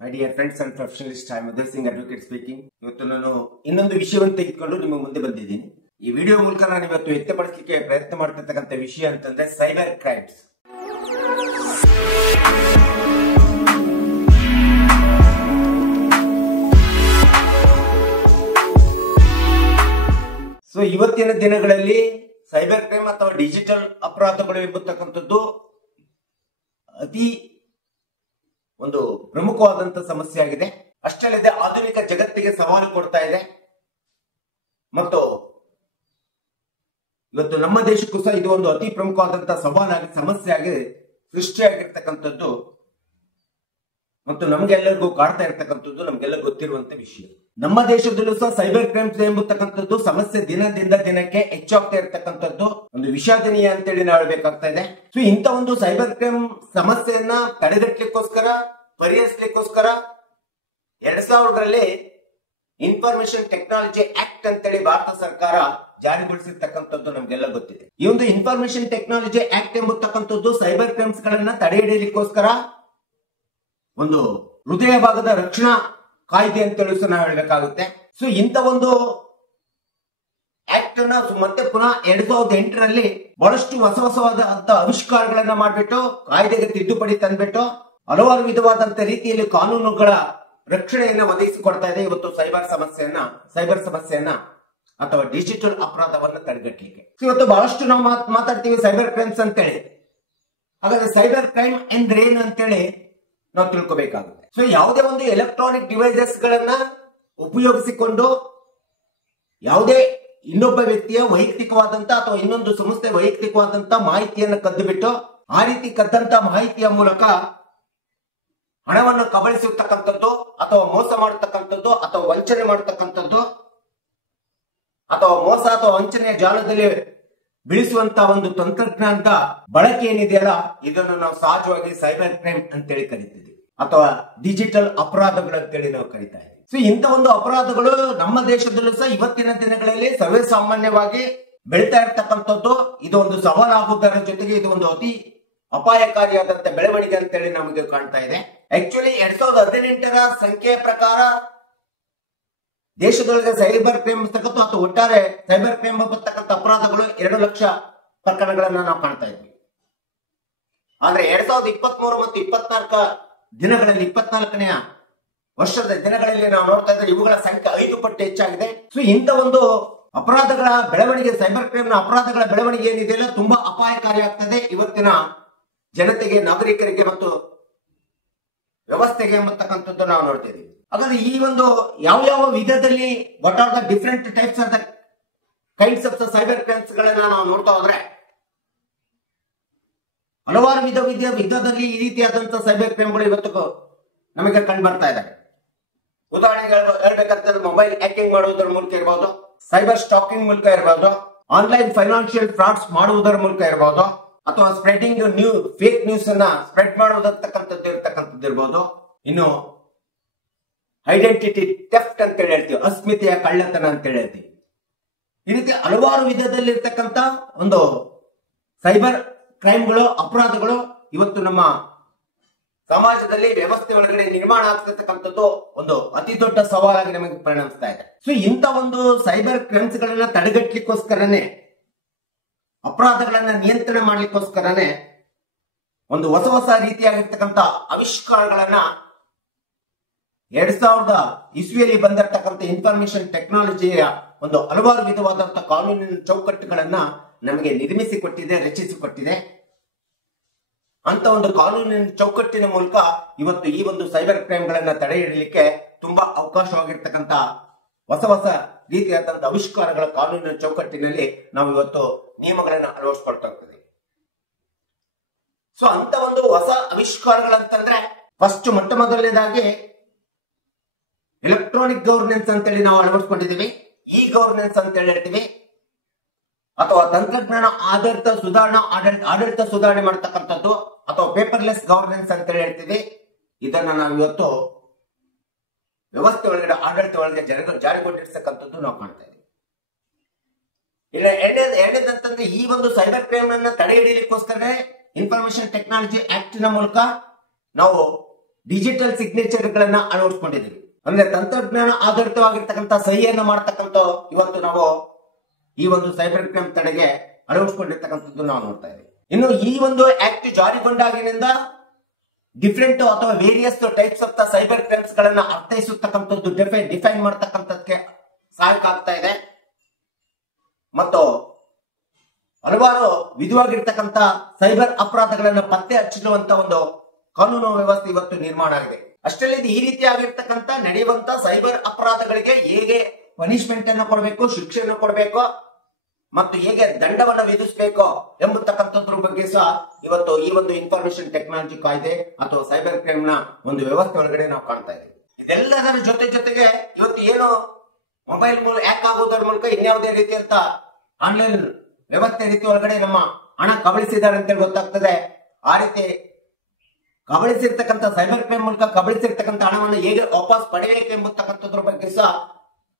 My dear friends and professionalist, I Madhur Singh advocate speaking. ಇವತ್ತು ನಾನು ಇನ್ನೊಂದು ವಿಷಯವನ್ನು ತೆಗೆದುಕೊಂಡು ನಿಮ್ಮ ಮುಂದೆ ಬಂದಿದ್ದೀನಿ. ಈ ವಿಡಿಯೋ ಮೂಲಕ ನಾನು ಇವತ್ತು ವ್ಯಕ್ತಪಡಿಸಲಿಕ್ಕೆ ಪ್ರಯತ್ನ ಮಾಡ್ತಿರ್ತಕ್ಕಂಥ ವಿಷಯ ಅಂತಂದ್ರೆ ಸೈಬರ್ ಕ್ರೈಮ್ಸ್. ಸೊ ಇವತ್ತಿನ ದಿನಗಳಲ್ಲಿ ಸೈಬರ್ ಕ್ರೈಮ್ ಅಥವಾ ಡಿಜಿಟಲ್ ಅಪರಾಧಗಳು ಎಂಬತಕ್ಕಂಥದ್ದು ಅತಿ ಒಂದು ಪ್ರಮುಖವಾದಂತಹ ಸಮಸ್ಯೆ ಆಗಿದೆ. ಅಷ್ಟೇ ಅಲ್ಲದೆ ಆಧುನಿಕ ಜಗತ್ತಿಗೆ ಸವಾಲು ಕೊಡ್ತಾ ಇದೆ ಮತ್ತು ಇವತ್ತು ನಮ್ಮ ದೇಶಕ್ಕೂ ಸಹ ಇದು ಒಂದು ಅತಿ ಪ್ರಮುಖವಾದಂತಹ ಸವಾಲಾಗಿ ಸಮಸ್ಯೆ ಆಗಿ ಸೃಷ್ಟಿಯಾಗಿರ್ತಕ್ಕಂಥದ್ದು ಮತ್ತು ನಮ್ಗೆಲ್ಲರಿಗೂ ಕಾಡ್ತಾ ಇರ್ತಕ್ಕಂಥದ್ದು ನಮ್ಗೆಲ್ಲ ಗೊತ್ತಿರುವಂತ ವಿಷಯ. ನಮ್ಮ ದೇಶದಲ್ಲೂ ಸಹ ಸೈಬರ್ ಕ್ರೈಮ್ಸ್ ಎಂಬತಕ್ಕಂಥದ್ದು ಸಮಸ್ಯೆ ದಿನದಿಂದ ದಿನಕ್ಕೆ ಹೆಚ್ಚಾಗ್ತಾ ಇರ್ತಕ್ಕಂಥದ್ದು ಒಂದು ವಿಷಾದನೀಯ ಅಂತೇಳಿ ನಾವು ಹೇಳ್ಬೇಕಾಗ್ತಾ ಇದೆ. ಸೊ ಇಂಥ ಒಂದು ಸೈಬರ್ ಕ್ರೈಮ್ ಸಮಸ್ಯೆಯನ್ನ ತಡೆಗಟ್ಟಲಿಕ್ಕೋಸ್ಕರ ಪರಿಹರಿಸಲಿಕ್ಕೋಸ್ಕರ 2000ರಲ್ಲಿ ಇನ್ಫಾರ್ಮೇಶನ್ ಟೆಕ್ನಾಲಜಿ ಆಕ್ಟ್ ಅಂತೇಳಿ ಭಾರತ ಸರ್ಕಾರ ಜಾರಿಗೊಳಿಸಿರ್ತಕ್ಕಂಥದ್ದು ನಮ್ಗೆಲ್ಲ ಗೊತ್ತಿದೆ. ಈ ಒಂದು ಇನ್ಫಾರ್ಮೇಶನ್ ಟೆಕ್ನಾಲಜಿ ಆಕ್ಟ್ ಎಂಬತಕ್ಕಂಥದ್ದು ಸೈಬರ್ ಕ್ರೈಮ್ಸ್ ಗಳನ್ನ ತಡೆ ಹಿಡಿಯಲಿಕ್ಕೋಸ್ಕರ ಒಂದು ಹೃದಯ ಭಾಗದ ರಕ್ಷಣಾ ಕಾಯ್ದೆ ಅಂತೇಳಿ ಸಹ ನಾವು ಹೇಳ್ಬೇಕಾಗುತ್ತೆ. ಸೊ ಇಂಥ ಒಂದು ಆಕ್ಟ್ ಅನ್ನ ಮತ್ತೆ ಪುನಃ 2008ರಲ್ಲಿ ಬಹಳಷ್ಟು ಹೊಸವಾದ ಆವಿಷ್ಕಾರಗಳನ್ನ ಮಾಡ್ಬಿಟ್ಟು ಕಾಯ್ದೆಗೆ ತಿದ್ದುಪಡಿ ತಂದ್ಬಿಟ್ಟು ಹಲವಾರು ವಿಧವಾದಂತ ರೀತಿಯಲ್ಲಿ ಕಾನೂನುಗಳ ರಕ್ಷಣೆಯನ್ನ ಒದಗಿಸಿಕೊಡ್ತಾ ಇದೆ. ಇವತ್ತು ಸೈಬರ್ ಸಮಸ್ಯೆಯನ್ನ ಅಥವಾ ಡಿಜಿಟಲ್ ಅಪರಾಧವನ್ನ ತಡೆಗಟ್ಟಲಿಕ್ಕೆ. ಇವತ್ತು ಬಹಳಷ್ಟು ನಾವು ಮಾತಾಡ್ತೀವಿ ಸೈಬರ್ ಕ್ರೈಮ್ಸ್ ಅಂತೇಳಿ. ಹಾಗಾದ್ರೆ ಸೈಬರ್ ಕ್ರೈಮ್ ಅಂದ್ರೆ ಏನು ಅಂತೇಳಿ ನಾವು ತಿಳ್ಕೋಬೇಕಾಗುತ್ತೆ. ಸೊ ಯಾವುದೇ ಒಂದು ಎಲೆಕ್ಟ್ರಾನಿಕ್ ಡಿವೈಸಸ್ ಗಳನ್ನ ಉಪಯೋಗಿಸಿಕೊಂಡು ಯಾವುದೇ ಇನ್ನೊಬ್ಬ ವ್ಯಕ್ತಿಯ ವೈಯಕ್ತಿಕವಾದಂತ ಅಥವಾ ಇನ್ನೊಂದು ಸಂಸ್ಥೆ ವೈಯಕ್ತಿಕವಾದಂತ ಮಾಹಿತಿಯನ್ನು ಕದ್ದು ಬಿಟ್ಟು ಆ ರೀತಿ ಕದ್ದಂತ ಮಾಹಿತಿಯ ಮೂಲಕ ಹಣವನ್ನು ಕಬಳಿಸಿರ್ತಕ್ಕಂಥದ್ದು ಅಥವಾ ಮೋಸ ಮಾಡತಕ್ಕಂಥದ್ದು ಅಥವಾ ವಂಚನೆ ಮಾಡತಕ್ಕಂಥದ್ದು ಅಥವಾ ಮೋಸ ಅಥವಾ ವಂಚನೆಯ ಜಾಲದಲ್ಲಿ ಬೀಳಿಸುವಂತ ಒಂದು ತಂತ್ರಜ್ಞಾನದ ಬಳಕೆ ಏನಿದೆಯಲ್ಲ, ಇದನ್ನು ನಾವು ಸಹಜವಾಗಿ ಸೈಬರ್ ಕ್ರೈಮ್ ಅಂತೇಳಿ ಕರಿತೀವಿ ಅಥವಾ ಡಿಜಿಟಲ್ ಅಪರಾಧಗಳು ಅಂತೇಳಿ ನಾವು ಕರಿತಾ ಇದ್ದೀವಿ. ಸೊ ಇಂಥ ಒಂದು ಅಪರಾಧಗಳು ನಮ್ಮ ದೇಶದಲ್ಲೂ ಸಹ ಇವತ್ತಿನ ದಿನಗಳಲ್ಲಿ ಸರ್ವೇ ಸಾಮಾನ್ಯವಾಗಿ ಬೆಳೀತಾ ಇರ್ತಕ್ಕಂಥದ್ದು. ಇದು ಒಂದು ಸವಾಲಾಗುವುದರ ಜೊತೆಗೆ ಇದು ಒಂದು ಅತಿ ಅಪಾಯಕಾರಿಯಾದಂತ ಬೆಳವಣಿಗೆ ಅಂತೇಳಿ ನಮಗೆ ಕಾಣ್ತಾ ಇದೆ. ಆಕ್ಚುಲಿ 2018ರ ಸಂಖ್ಯೆಯ ಪ್ರಕಾರ ದೇಶದೊಳಗೆ ಸೈಬರ್ ಕ್ರೈಮ್ ಅಥವಾ ಒಟ್ಟಾರೆ ಸೈಬರ್ ಕ್ರೈಮ್ ಬರ್ತಕ್ಕಂಥ ಅಪರಾಧಗಳು 2 ಲಕ್ಷ ಪ್ರಕರಣಗಳನ್ನ ನಾವು ಕಾಣ್ತಾ ಇದ್ವಿ. ಆದ್ರೆ 2023 ಮತ್ತು 24 ದಿನಗಳಲ್ಲಿ 24ನೇ ವರ್ಷದ ದಿನಗಳಲ್ಲಿ ನಾವು ನೋಡ್ತಾ ಇದ್ರೆ ಇವುಗಳ ಸಂಖ್ಯೆ 5 ಪಟ್ಟು ಹೆಚ್ಚಾಗಿದೆ. ಸೊ ಇಂಥ ಒಂದು ಅಪರಾಧಗಳ ಬೆಳವಣಿಗೆ, ಸೈಬರ್ ಕ್ರೈಮ್ ನ ಅಪರಾಧಗಳ ಬೆಳವಣಿಗೆ ಏನಿದೆಯಲ್ಲ ತುಂಬಾ ಅಪಾಯಕಾರಿ ಆಗ್ತದೆ ಇವತ್ತಿನ ಜನತೆಗೆ, ನಾಗರಿಕರಿಗೆ ಮತ್ತು ವ್ಯವಸ್ಥೆಗೆ ಎಂಬತಕ್ಕಂಥದ್ದು ನಾವು ನೋಡ್ತಿದ್ದೀವಿ. ಹಾಗಾದ್ರೆ ಈ ಒಂದು ಯಾವ ವಿಧದಲ್ಲಿ what are the different types of the kinds of the cyber crimes ಗಳನ್ನ ನಾವು ನೋಡ್ತಾ ಹೋದ್ರೆ ಹಲವಾರು ವಿಧದಲ್ಲಿ ಈ ರೀತಿಯಾದಂತಹ ಸೈಬರ್ ಕ್ರೈಮ್ಗಳು ಇವತ್ತು ನಮಗೆ ಕಂಡು ಬರ್ತಾ ಇದ್ದಾರೆ. ಉದಾಹರಣೆಗೆ ಹೇಳ್ಬೇಕಂತಂದ್ರೆ ಮೊಬೈಲ್ ಹ್ಯಾಕಿಂಗ್ ಮಾಡುವುದರ ಮೂಲಕ ಇರಬಹುದು, ಸೈಬರ್ ಸ್ಟಾಕಿಂಗ್ ಮೂಲಕ ಇರಬಹುದು, ಆನ್ಲೈನ್ ಫೈನಾನ್ಷಿಯಲ್ ಫ್ರಾಡ್ಸ್ ಮಾಡುವುದರ ಮೂಲಕ ಇರಬಹುದು, ಅಥವಾ ಸ್ಪ್ರೆಡಿಂಗ್ ಫೇಕ್ ನ್ಯೂಸ್ ಅನ್ನ ಸ್ಪ್ರೆಡ್ ಮಾಡುವುದಕ್ಕಂಥದ್ದು ಇರಬಹುದು. ಇನ್ನು ಐಡೆಂಟಿಟಿ ಥೆಫ್ಟ್ ಅಂತ ಹೇಳ್ತೀವಿ, ಅಸ್ಮಿತೆಯ ಕಳ್ಳತನ ಅಂತ ಹೇಳ್ತೀವಿ. ಈ ರೀತಿ ಹಲವಾರು ವಿಧದಲ್ಲಿ ಇರ್ತಕ್ಕಂಥ ಒಂದು ಸೈಬರ್ ಕ್ರೈಮ್ಗಳು, ಅಪರಾಧಗಳು ಇವತ್ತು ನಮ್ಮ ಸಮಾಜದಲ್ಲಿ ವ್ಯವಸ್ಥೆ ಒಳಗಡೆ ನಿರ್ಮಾಣ ಆಗ್ತಿರ್ತಕ್ಕಂಥದ್ದು ಒಂದು ಅತಿ ದೊಡ್ಡ ಸವಾಲಾಗಿ ನಮಗೆ ಪರಿಣಮಿಸ್ತಾ ಇದೆ. ಸೊ ಇಂಥ ಒಂದು ಸೈಬರ್ ಕ್ರೈಮ್ಸ್ ಗಳನ್ನ ತಡೆಗಟ್ಟಲಿಕ್ಕೋಸ್ಕರನೇ, ಅಪರಾಧಗಳನ್ನ ನಿಯಂತ್ರಣ ಮಾಡ್ಲಿಕ್ಕೋಸ್ಕರನೇ ಒಂದು ಹೊಸ ರೀತಿಯಾಗಿರ್ತಕ್ಕಂಥ ಆವಿಷ್ಕಾರಗಳನ್ನ 2000 ಇಸ್ವಿಯಲ್ಲಿ ಬಂದಿರತಕ್ಕಂಥ ಇನ್ಫಾರ್ಮೇಶನ್ ಟೆಕ್ನಾಲಜಿಯ ಒಂದು ಹಲವಾರು ವಿಧವಾದಂತಹ ಕಾನೂನಿನ ಚೌಕಟ್ಟುಗಳನ್ನ ನಮಗೆ ನಿರ್ಮಿಸಿಕೊಟ್ಟಿದೆ, ರಚಿಸಿಕೊಟ್ಟಿದೆ. ಅಂತ ಒಂದು ಕಾನೂನಿನ ಚೌಕಟ್ಟಿನ ಮೂಲಕ ಇವತ್ತು ಈ ಒಂದು ಸೈಬರ್ ಕ್ರೈಮ್ ಗಳನ್ನ ತಡೆ ಹಿಡಿಯಲಿಕ್ಕೆ ತುಂಬಾ ಅವಕಾಶವಾಗಿರ್ತಕ್ಕಂಥ ಹೊಸ ರೀತಿಯಾದಂತಹ ಆವಿಷ್ಕಾರಗಳ ಕಾನೂನಿನ ಚೌಕಟ್ಟಿನಲ್ಲಿ ನಾವು ಇವತ್ತು ನಿಯಮಗಳನ್ನ ಅಳವಡಿಸಿಕೊಳ್ತಾ ಇರ್ತೇವೆ. ಸೊ ಅಂತ ಒಂದು ಹೊಸ ಆವಿಷ್ಕಾರಗಳಂತಂದ್ರೆ ಫಸ್ಟ್ ಮೊದಲನೇದಾಗಿ ಎಲೆಕ್ಟ್ರಾನಿಕ್ ಗವರ್ನೆನ್ಸ್ ಅಂತೇಳಿ ನಾವು ಅಳವಡಿಸ್ಕೊಂಡಿದ್ದೀವಿ. ಇ ಗವರ್ನೆನ್ಸ್ ಅಂತ ಹೇಳ್ತೀವಿ, ಅಥವಾ ತಂತ್ರಜ್ಞಾನ ಆಡಳಿತ ಸುಧಾರಣೆ ಮಾಡತಕ್ಕಂಥದ್ದು, ಅಥವಾ ಪೇಪರ್ಲೆಸ್ ಗವರ್ನೆನ್ಸ್ ಅಂತ ಹೇಳ್ತೀವಿ. ಇದನ್ನ ನಾವು ಇವತ್ತು ವ್ಯವಸ್ಥೆ ಒಳಗಡೆ, ಆಡಳಿತ ಒಳಗೆ ಜಾರಿಗೊಂಡಿರ್ತಕ್ಕಂಥದ್ದು ನಾವು ಕಾಣ್ತಾ ಇದ್ದೀವಿ. ಇಲ್ಲ ಎರಡನೇದಂತಂದ್ರೆ ಈ ಒಂದು ಸೈಬರ್ ಕ್ರೈಮ್ ಅನ್ನ ತಡೆ ಹಿಡಿಯಲಿಕ್ಕೋಸ್ಕರ ಇನ್ಫಾರ್ಮೇಶನ್ ಟೆಕ್ನಾಲಜಿ ಆಕ್ಟ್ ನ ಮೂಲಕ ನಾವು ಡಿಜಿಟಲ್ ಸಿಗ್ನೇಚರ್ ಗಳನ್ನ ಅಳವಡಿಸ್ಕೊಂಡಿದ್ದೀವಿ. ಅಂದ್ರೆ ತಂತ್ರಜ್ಞಾನ ಆಧಾರಿತವಾಗಿರ್ತಕ್ಕಂಥ ಸಹಿಯನ್ನ ಮಾಡ್ತಕ್ಕಂಥ ಇವತ್ತು ನಾವು ಈ ಒಂದು ಸೈಬರ್ ಕ್ರೈಮ್ ತಡೆಗೆ ಅಳವಡಿಸಿಕೊಂಡಿರ್ತಕ್ಕಂಥದ್ದು ನಾವು ನೋಡ್ತಾ ಇದ್ದೀವಿ. ಇನ್ನು ಈ ಒಂದು ಆಕ್ಟ್ ಜಾರಿಗೊಂಡಾಗಿನಿಂದ ಡಿಫರೆಂಟ್ ಅಥವಾ various types of the cyber crimes ಗಳನ್ನ ಅರ್ಥೈಸುತ್ತಕ್ಕಂಥದ್ದು ಡಿಫೈನ್ ಮಾಡ್ತಕ್ಕಂಥದಕ್ಕೆ ಸಹಾಯಕ ಆಗ್ತಾ ಇದೆ ಮತ್ತು ಹಲವಾರು ವಿಧವಾಗಿರ್ತಕ್ಕಂಥ ಸೈಬರ್ ಅಪರಾಧಗಳನ್ನ ಪತ್ತೆ ಹಚ್ಚುವಂತ ಒಂದು ಕಾನೂನು ವ್ಯವಸ್ಥೆ ಇವತ್ತು ನಿರ್ಮಾಣ ಆಗಿದೆ. ಅಷ್ಟರಲ್ಲಿ ಈ ರೀತಿಯಾಗಿರ್ತಕ್ಕಂಥ ನಡೆಯುವಂತ ಸೈಬರ್ ಅಪರಾಧಗಳಿಗೆ ಹೇಗೆ ಪನಿಷ್ಮೆಂಟ್ ಅನ್ನು ಕೊಡಬೇಕು, ಶಿಕ್ಷೆಯನ್ನು ಕೊಡಬೇಕು ಮತ್ತು ಹೇಗೆ ದಂಡವನ್ನು ವಿಧಿಸಬೇಕು ಎಂಬತಕ್ಕಂಥದ್ರ ಬಗ್ಗೆ ಸಹ ಇವತ್ತು ಈ ಒಂದು ಇನ್ಫಾರ್ಮೇಶನ್ ಟೆಕ್ನಾಲಜಿ ಕಾಯ್ದೆ ಅಥವಾ ಸೈಬರ್ ಕ್ರೈಮ್ ನ ಒಂದು ವ್ಯವಸ್ಥೆ ಒಳಗಡೆ ನಾವು ಕಾಣ್ತಾ ಇದ್ದೀವಿ. ಇದೆಲ್ಲದರ ಜೊತೆಗೆ ಇವತ್ತು ಏನು ಮೊಬೈಲ್ ಮೂಲಕ ಹ್ಯಾಕ್ ಆಗೋದ್ರ ಮೂಲಕ ಇನ್ಯಾವುದೇ ರೀತಿಯಂತ ಆನ್ಲೈನ್ ವ್ಯವಸ್ಥೆ ರೀತಿ ಒಳಗಡೆ ನಮ್ಮ ಹಣ ಕಬಳಿಸಿದ್ದಾರೆ ಅಂತೇಳಿ ಗೊತ್ತಾಗ್ತದೆ. ಆ ರೀತಿ ಕಬಳಿಸಿರ್ತಕ್ಕಂಥ ಸೈಬರ್ ಕ್ರೈಮ್ ಮೂಲಕ ಕಬಳಿಸಿರ್ತಕ್ಕಂಥ ಹಣವನ್ನು ಹೇಗೆ ವಾಪಸ್ ಪಡೆಯಬೇಕು ಎಂಬತಕ್ಕಂಥದ್ರ ಬಗ್ಗೆ ಸಹ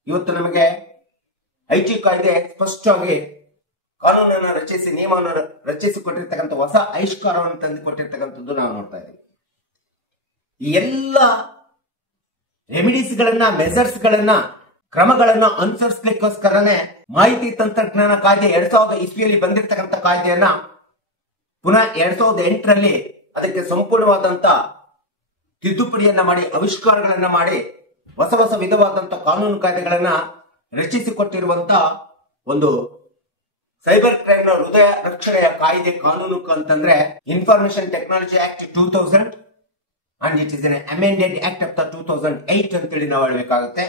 ಇವತ್ತು ನಮಗೆ ಐಟಿ ಕಾಯ್ದೆ ಸ್ಪಷ್ಟವಾಗಿ ಕಾನೂನನ್ನು ರಚಿಸಿ ನಿಯಮವನ್ನು ರಚಿಸಿಕೊಟ್ಟಿರ್ತಕ್ಕಂಥ ಹೊಸ ಆವಿಷ್ಕಾರವನ್ನು ತಂದು ಕೊಟ್ಟಿರ್ತಕ್ಕಂಥದ್ದು ನಾವು ನೋಡ್ತಾ ಇದ್ದೀವಿ. ಈ ಎಲ್ಲ ರೆಮಿಡೀಸ್ ಗಳನ್ನ ಮೆಸರ್ಸ್ ಗಳನ್ನ ಕ್ರಮಗಳನ್ನು ಅನುಸರಿಸಲಿಕ್ಕೋಸ್ಕರನೇ ಮಾಹಿತಿ ತಂತ್ರಜ್ಞಾನ ಕಾಯ್ದೆ 2000 ಇಸ್ವಿಯಲ್ಲಿ ಬಂದಿರತಕ್ಕಂಥ ಕಾಯ್ದೆಯನ್ನ ಪುನಃ 2008ರಲ್ಲಿ ಅದಕ್ಕೆ ಸಂಪೂರ್ಣವಾದಂತ ತಿದ್ದುಪಡಿಯನ್ನ ಮಾಡಿ ಆವಿಷ್ಕಾರಗಳನ್ನ ಮಾಡಿ ಹೊಸ ವಿಧವಾದಂತ ಕಾನೂನು ಕಾಯ್ದೆಗಳನ್ನ ರಚಿಸಿಕೊಟ್ಟಿರುವಂತ ಒಂದು ಸೈಬರ್ ಕ್ರೈಮ್ ನ ಹೃದಯ ರಕ್ಷಣೆಯ ಕಾಯ್ದೆ ಕಾನೂನು ಅಂತಂದ್ರೆ information technology act 2000 and it is N amended act of the 2008 ಅಂತೇಳಿ ನಾವು ಹೇಳಬೇಕಾಗುತ್ತೆ.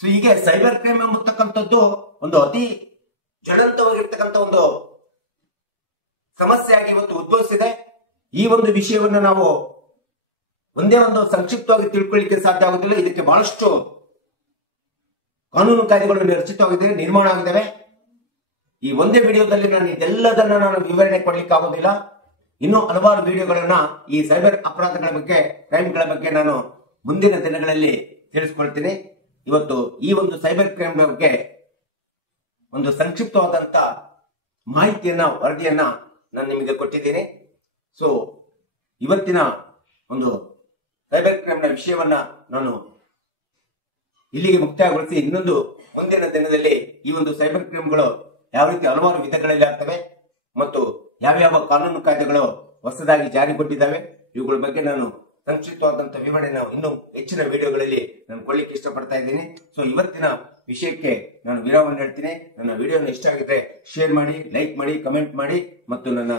ಸೊ ಹೀಗೆ ಸೈಬರ್ ಕ್ರೈಮ್ ಎಂಬತಕ್ಕಂಥದ್ದು ಒಂದು ಅತಿ ಜ್ವಲಂತವಾಗಿರ್ತಕ್ಕಂಥ ಒಂದು ಸಮಸ್ಯೆಯಾಗಿ ಇವತ್ತು ಉದ್ಭವಿಸಿದೆ. ಈ ಒಂದು ವಿಷಯವನ್ನು ನಾವು ಒಂದೇ ಒಂದು ಸಂಕ್ಷಿಪ್ತವಾಗಿ ತಿಳ್ಕೊಳ್ಳಿಕ್ಕೆ ಸಾಧ್ಯ ಆಗುದಿಲ್ಲ. ಇದಕ್ಕೆ ಬಹಳಷ್ಟು ಕಾನೂನು ಕಾಯ್ದೆಗಳು ರಚಿತವಾಗಿವೆ, ನಿರ್ಮಾಣ ಆಗಿದ್ದಾವೆ. ಈ ಒಂದೇ ವಿಡಿಯೋದಲ್ಲಿ ನಾನು ಇದೆಲ್ಲದನ್ನ ನಾನು ವಿವರಣೆ ಕೊಡ್ಲಿಕ್ಕೆ ಆಗುದಿಲ್ಲ. ಇನ್ನೂ ಹಲವಾರು ವಿಡಿಯೋಗಳನ್ನ ಈ ಸೈಬರ್ ಅಪರಾಧಗಳ ಬಗ್ಗೆ, ಕ್ರೈಮ್ಗಳ ಬಗ್ಗೆ ನಾನು ಮುಂದಿನ ದಿನಗಳಲ್ಲಿ ತಿಳಿಸ್ಕೊಳ್ತೀನಿ. ಇವತ್ತು ಈ ಒಂದು ಸೈಬರ್ ಕ್ರೈಮ್ ಬಗ್ಗೆ ಒಂದು ಸಂಕ್ಷಿಪ್ತವಾದಂತ ಮಾಹಿತಿಯನ್ನ, ವರದಿಯನ್ನ ನಾನು ನಿಮಗೆ ಕೊಟ್ಟಿದ್ದೀನಿ. ಸೊ ಇವತ್ತಿನ ಒಂದು ಸೈಬರ್ ಕ್ರೈಮ್ ನ ವಿಷಯವನ್ನ ನಾನು ಇಲ್ಲಿಗೆ ಮುಕ್ತಾಯಗೊಳಿಸಿ ಇನ್ನೊಂದು ಮುಂದಿನ ದಿನದಲ್ಲಿ ಈ ಒಂದು ಸೈಬರ್ ಕ್ರೈಮ್ಗಳು ಯಾವ ರೀತಿ ಹಲವಾರು ವಿಧಗಳಲ್ಲಿ ಆಗ್ತವೆ ಮತ್ತು ಯಾವ್ಯಾವ ಕಾನೂನು ಕಾಯ್ದೆಗಳು ಹೊಸದಾಗಿ ಜಾರಿಗೊಂಡಿದ್ದಾವೆ ಇವುಗಳ ಬಗ್ಗೆ ನಾನು ಸಂಕ್ಷಿಪ್ತವಾದಂತಹ ವಿವರಣೆ ಇನ್ನೂ ಹೆಚ್ಚಿನ ವಿಡಿಯೋಗಳಲ್ಲಿ ನಾನು ಕೊಡ್ಲಿಕ್ಕೆ ಇಷ್ಟಪಡ್ತಾ ಇದ್ದೀನಿ. ಸೊ ಇವತ್ತಿನ ವಿಷಯಕ್ಕೆ ನಾನು ವಿರಾಮ ಹೇಳ್ತೀನಿ. ನನ್ನ ವಿಡಿಯೋನ ಇಷ್ಟ ಆಗಿದ್ರೆ ಶೇರ್ ಮಾಡಿ, ಲೈಕ್ ಮಾಡಿ, ಕಮೆಂಟ್ ಮಾಡಿ ಮತ್ತು ನನ್ನ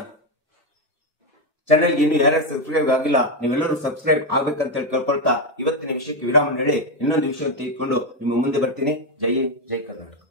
ಚಾನೆಲ್ಗೆ ಇನ್ನು ಯಾರ್ಯಾರು ಸಬ್ಸ್ಕ್ರೈಬ್ ಆಗಿಲ್ಲ ನೀವೆಲ್ಲರೂ ಸಬ್ಸ್ಕ್ರೈಬ್ ಆಗ್ಬೇಕಂತ ಹೇಳಿ ಕೇಳ್ಕೊಳ್ತಾ ಇವತ್ತಿನ ವಿಷಯಕ್ಕೆ ವಿರಾಮ ಹೇಳಿ ಇನ್ನೊಂದು ವಿಷಯ ತೆಗೆದುಕೊಂಡು ನಿಮ್ಮ ಮುಂದೆ ಬರ್ತೀನಿ. ಜೈ ಹಿಂದ್, ಜೈ ಕರ್ನಾಟಕ.